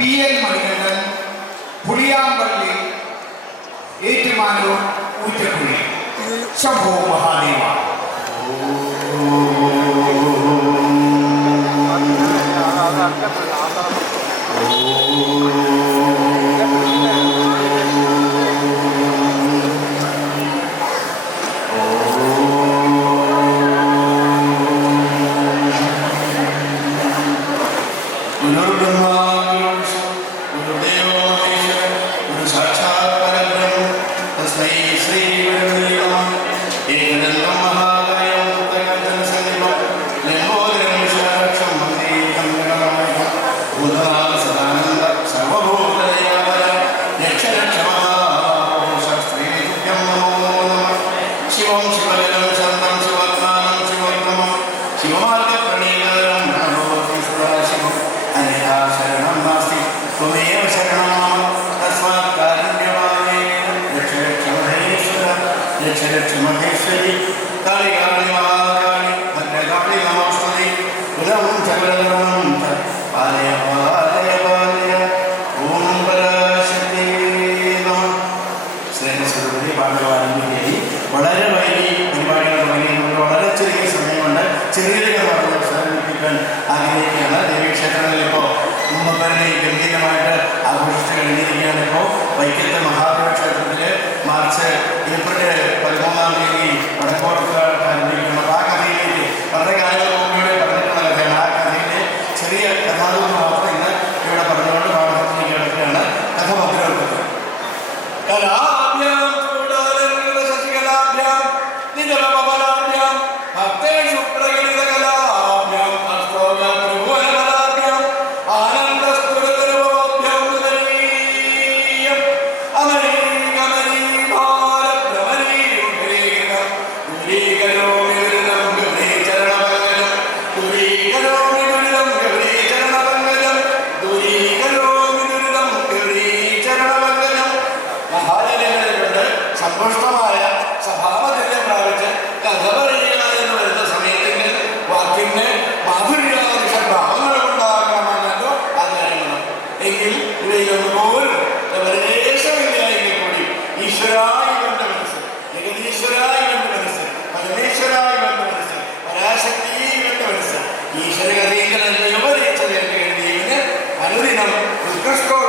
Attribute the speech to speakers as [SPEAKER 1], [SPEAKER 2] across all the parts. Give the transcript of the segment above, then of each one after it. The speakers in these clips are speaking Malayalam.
[SPEAKER 1] പി എൻ മണികണ്ഠൻ പുളിയാമ്പള്ളി ഏറ്റുമാനൂർ ഊറ്റക്കുഴി ശംഭോ മഹാദേവ
[SPEAKER 2] ഓ ছেলের জন্য হেসে দিই তাহলে Cusco.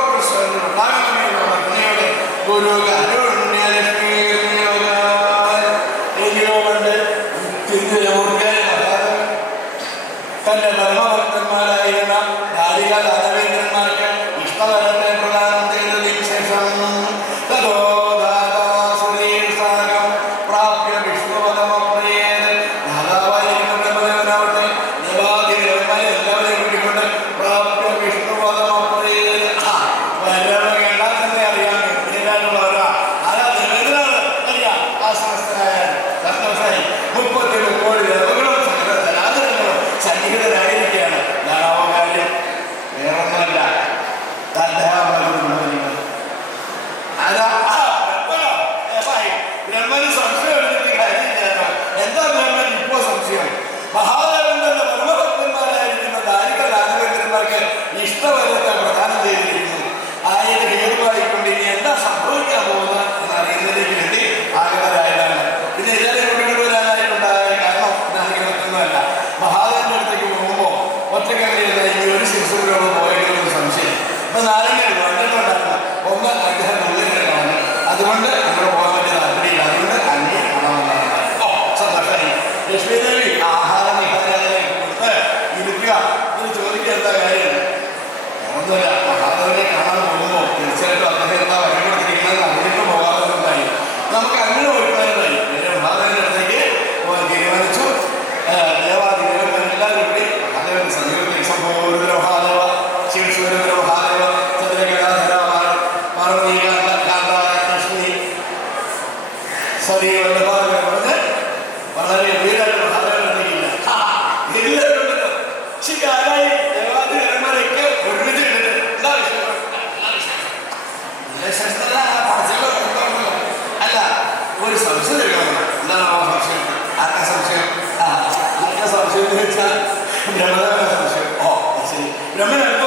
[SPEAKER 2] ಗಮನ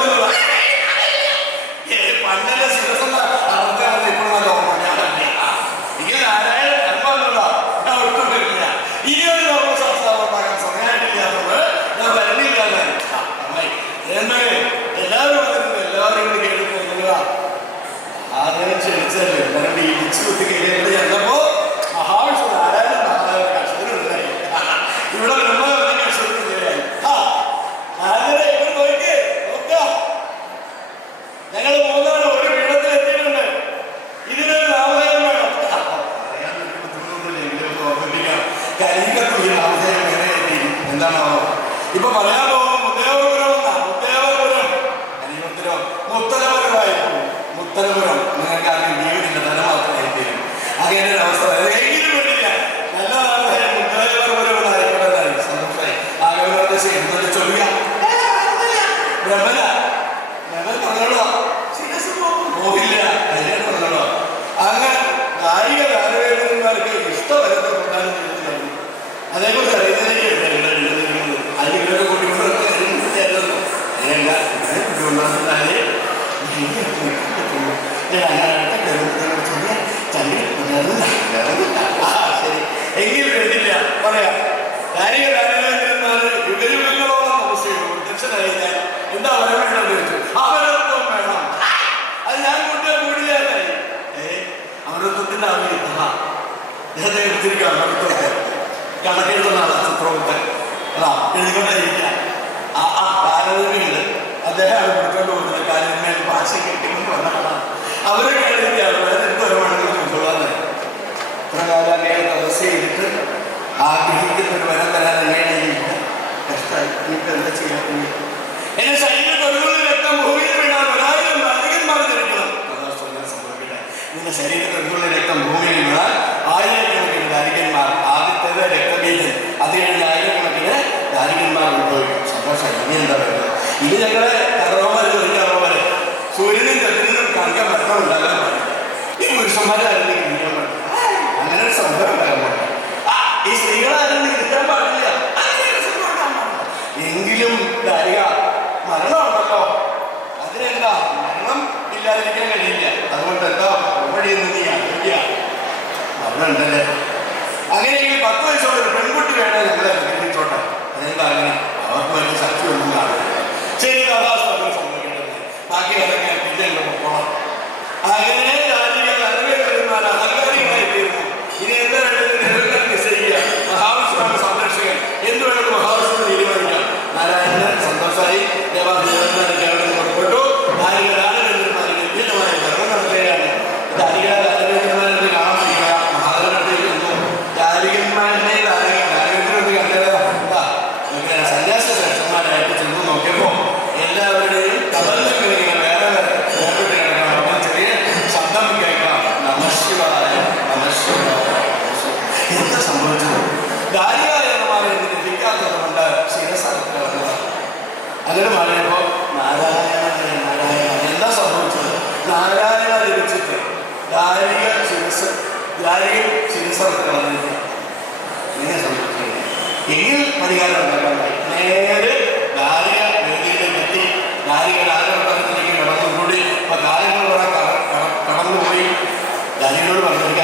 [SPEAKER 2] നിങ്ങൾക്ക് ഇഷ്ടമല്ലാത്ത കൂട്ടാനും അതേക്കുറിച്ച് അറിയുന്നതിനേ അല്ലെങ്കിൽ കുട്ടികളൊക്കെ അറിയുന്നു എങ്കിൽ വേണ്ടില്ല പറയാം കാര്യങ്ങൾ ആരാധനത്തിരുന്നാൽ വിവരമില്ലോ അവസ്ഥയുള്ളൂ ടെൻഷനായി ഞാൻ എന്താ പറയാൻ വേണ്ടത് ചോദിച്ചു. അവരത്വം വേണം. അത് ഞാൻ കൂട്ടിയ കൂടിയാലായി ഏ? അവരത്വത്തിന്റെ ഞാൻ എടുത്തിരിക്കുകയാണ് അടുത്തൊക്കെ കണക്കെഴുതുന്ന ആളാണ് ചിത്രമുണ്ട് അതാ എഴുതിക്കൊണ്ടിരിക്കുക ആ ആ താരതമ്യമുണ്ട് അദ്ദേഹമാണ് കൊടുത്തോണ്ട് പോകുന്നത് കാര്യമേൽ ഭാഷ കെട്ടിക്കൊണ്ട് വന്ന അവരെ കഴിഞ്ഞാണ് വേറെ എന്തോ മണിക്കൂർ കൊണ്ടുപോകാതെ പ്രകാരം അങ്ങനെ തപസ് ചെയ്തിട്ട് ആഗ്രഹിക്കുന്ന ഒരു വരം തരാൻ അങ്ങനെയില്ല കഷ്ടമായി ഇനിയിപ്പോൾ എന്താ ചെയ്യാൻ എന്നെ ശരീരം തൊഴിലുള്ള രക്തം ഭൂമിയിൽ വീണാൽ ഒരായിരം ബാലികന്മാർ ധരിക്കണം നിന്റെ ശരീരത്തിൽ രക്തം ഭൂമിയിൽ വീണാൽ ആയിരക്കണക്കിന് ദാരികന്മാർ ആദ്യത്തേത് രക്തബീജൻ അത് കഴിഞ്ഞ് ആയിരക്കണക്കിന് ദാരികന്മാർ ഉത്ഭവിക്കും. സന്തോഷം ഇനി എന്താ പറയുക? ഇനി ഞങ്ങളെ കാര്യം ചികിത്സ നടക്കണമെന്നില്ല എന്നെ സംബന്ധിച്ചില്ല എങ്കിൽ പരിഹാരം ഉണ്ടാക്കാൻ നേരെ ദാരിക വേദിയിലേക്ക് എത്തി. ദാരിക ഡാരവട്ടത്തിലേക്ക് കടന്നുകൂടി ആ കാര്യങ്ങൾ കുറെ കടന്നുപോയി. ദാരികളോട് പറഞ്ഞു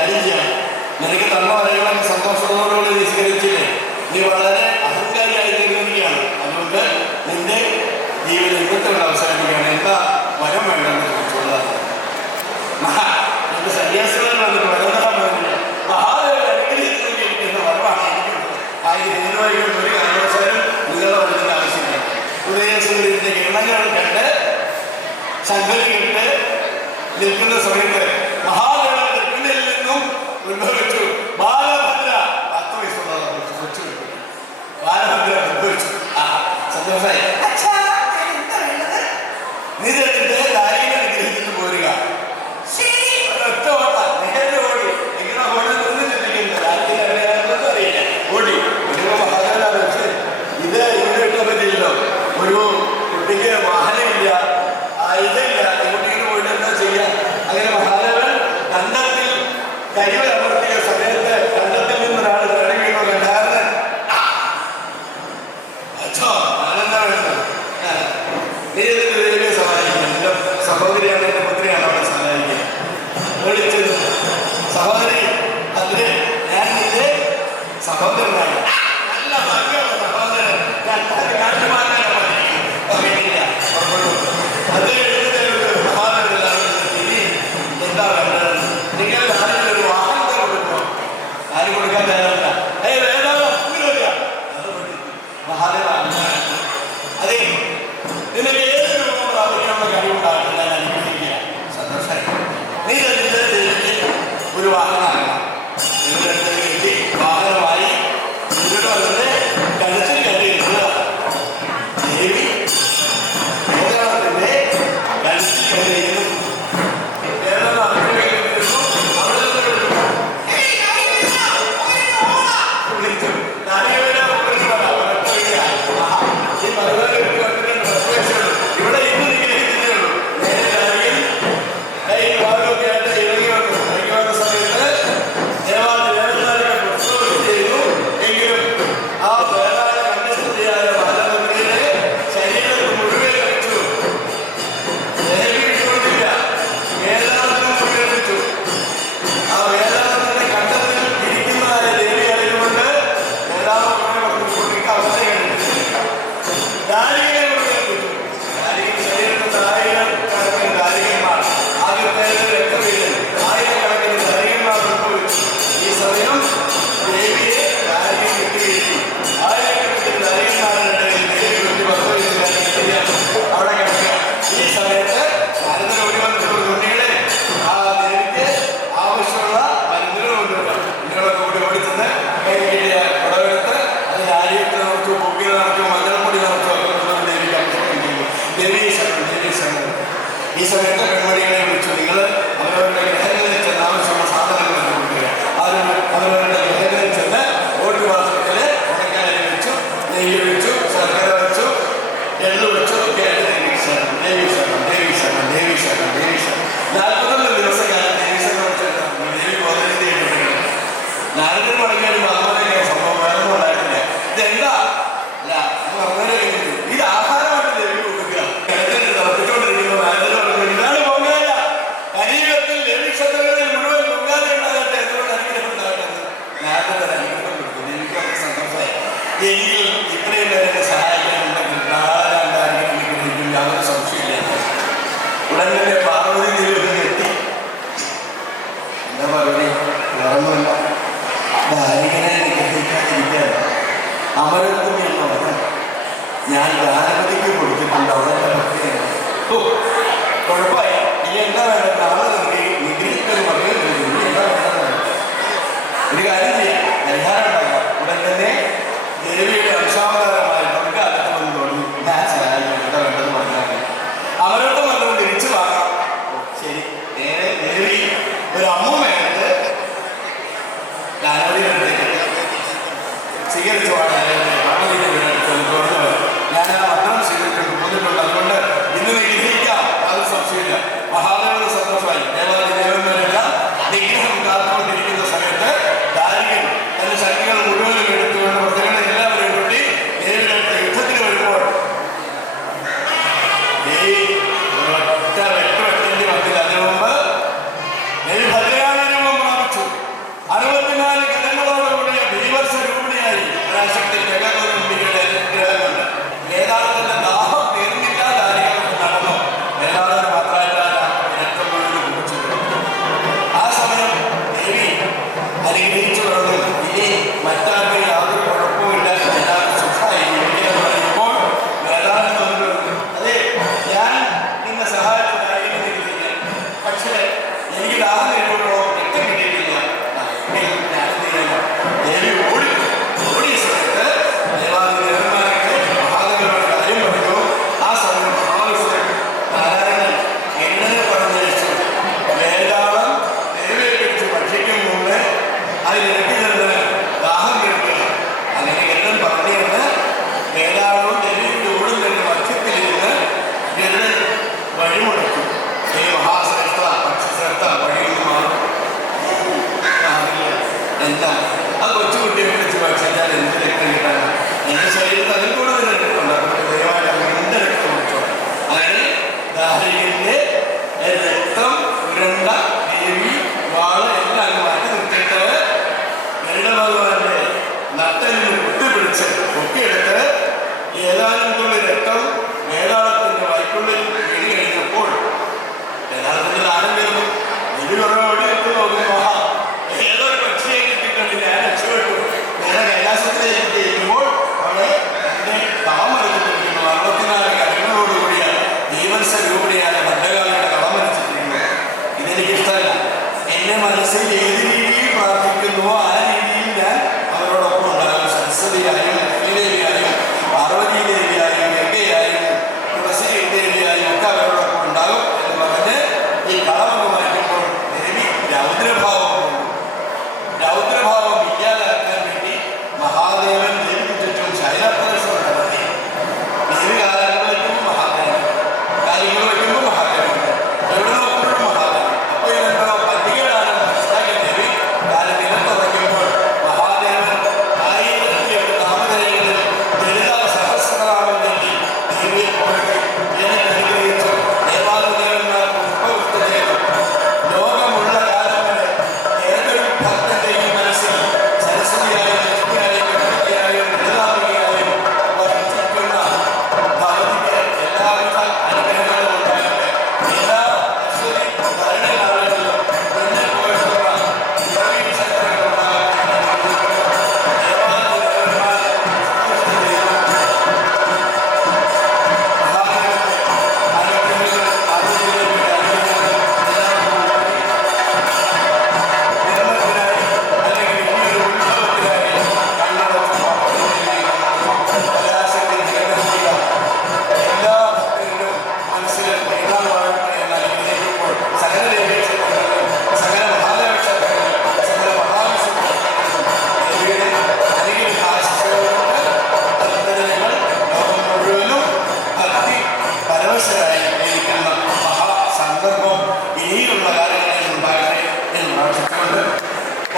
[SPEAKER 2] आनंद में पार हो സ്വീകരിച്ചു ഞാൻ എനിക്കിഷ്ടമല്ല എന്നെ മനസ്സിൽ ഏത്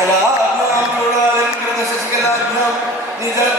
[SPEAKER 2] कलाभ्याम चूड़ालंकृत शशिकलाभ्याम निजल